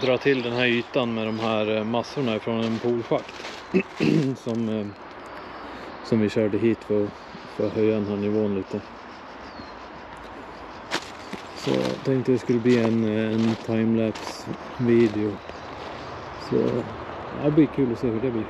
dra till den här ytan med de här massorna från en poolschakt som vi körde hit för att höja den här nivån lite. Så jag tänkte det skulle bli en timelapse video. Så det blir kul att se hur det blir.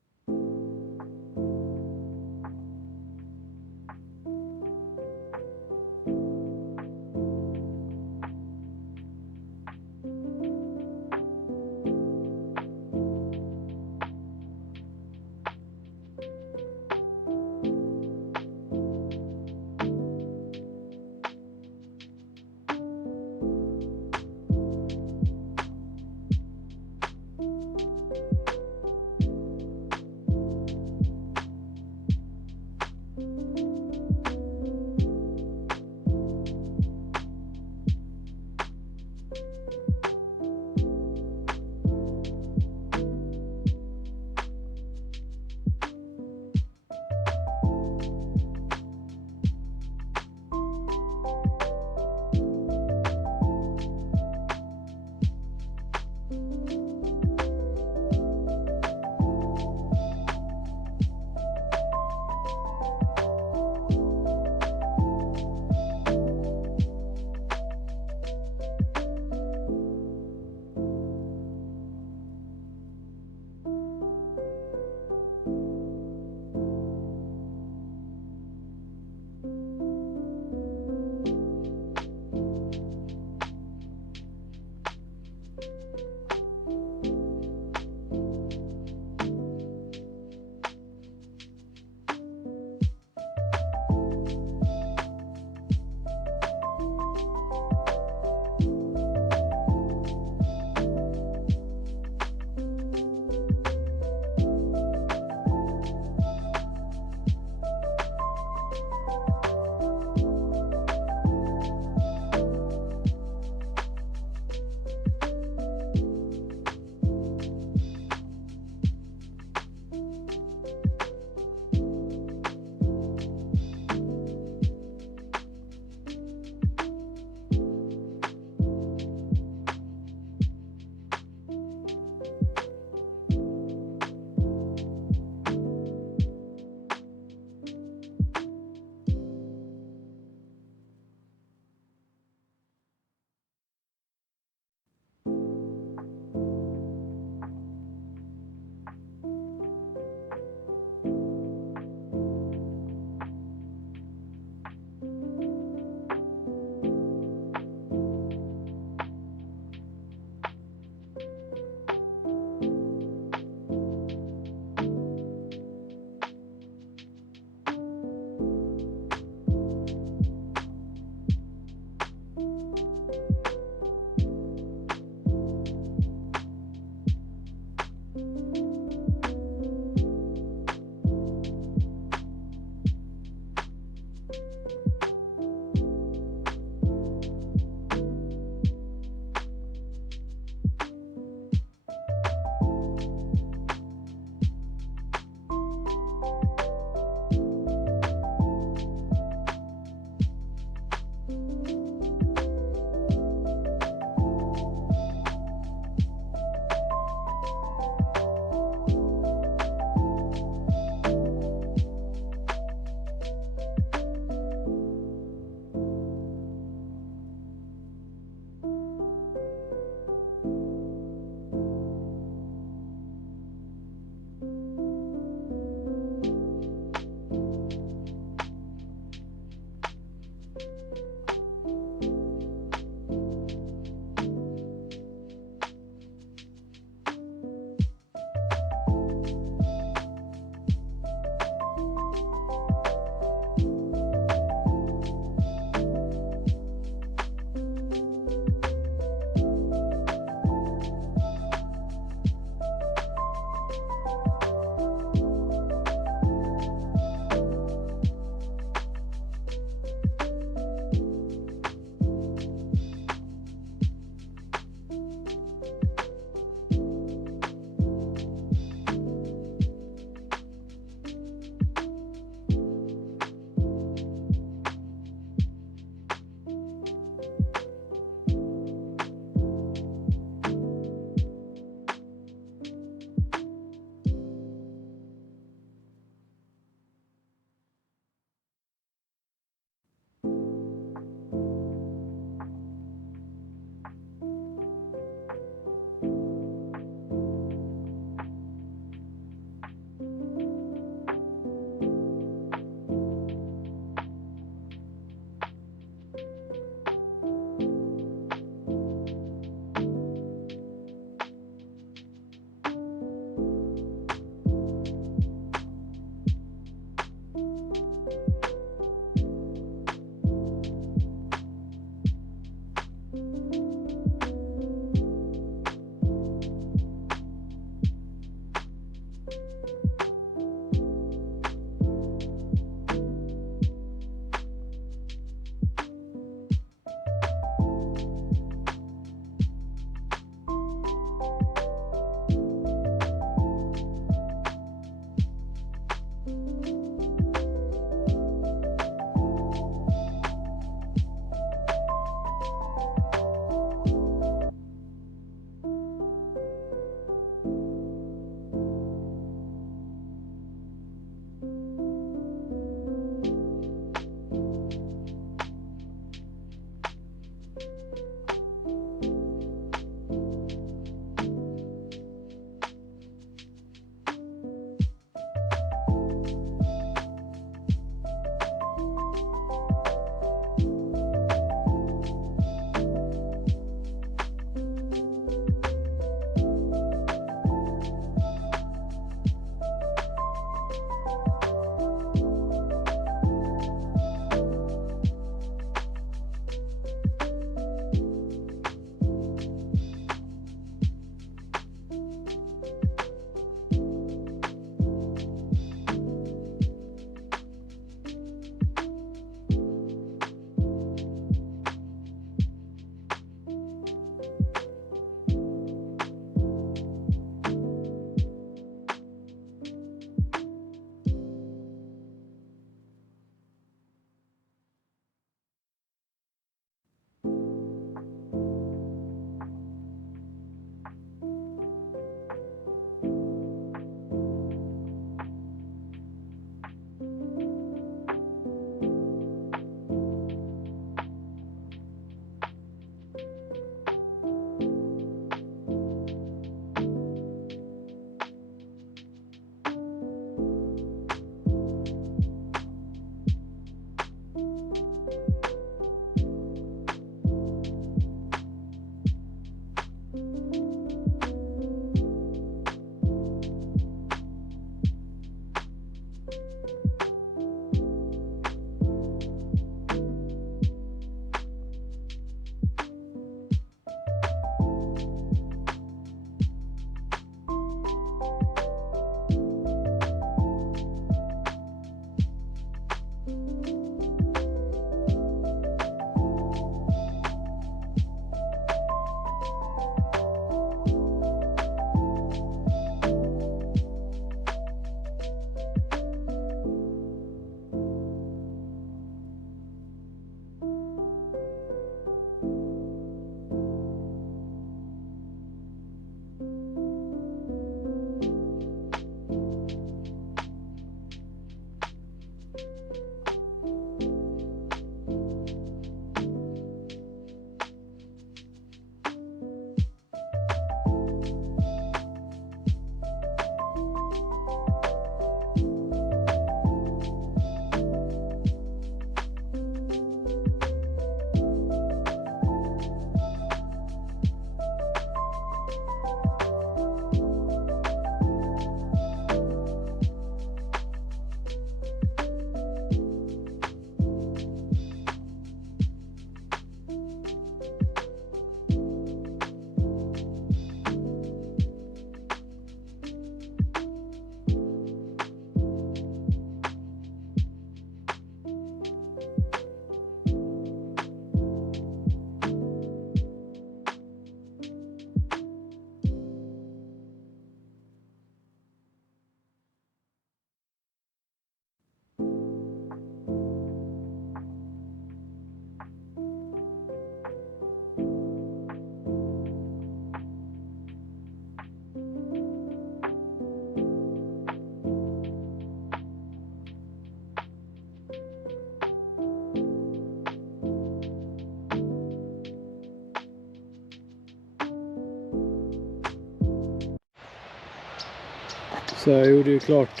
Så jag gjorde ju klart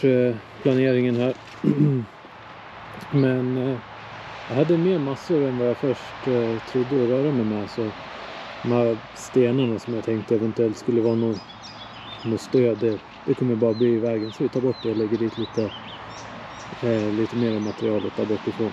planeringen här. Men jag hade mer massor än vad jag först trodde att röra mig med. Så de här stenarna som jag tänkte eventuellt skulle vara något stöd, det kommer bara bli i vägen. Så vi tar bort det och lägger dit lite mer av materialet där bortifrån.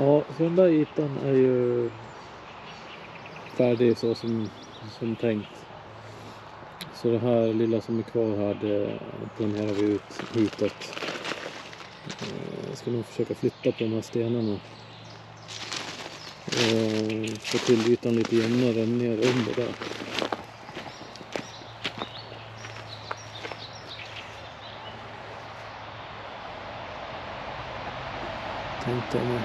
Ja, så den där ytan är ju färdig så som tänkt. Så det här lilla som är kvar här, det planerar vi ut hitåt. Jag ska nog försöka flytta på de här stenarna. Och få till ytan lite jämnare ner under där. Tänkte jag med.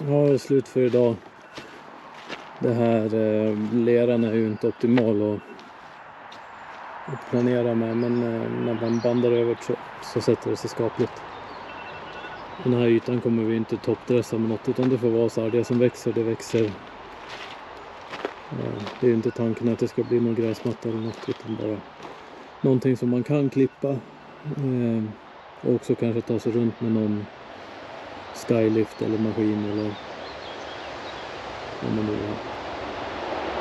Ja, det är slut för idag. Det här leran är ju inte optimal att planera med, men när man bandar över så sätter det sig skapligt. Den här ytan kommer vi inte toppdressa med något, utan det får vara så här, det som växer, det växer. Det är ju inte tanken att det ska bli någon gräsmatta eller något, utan bara någonting som man kan klippa. Och också kanske ta sig runt med någon skylift eller maskin eller vad man nu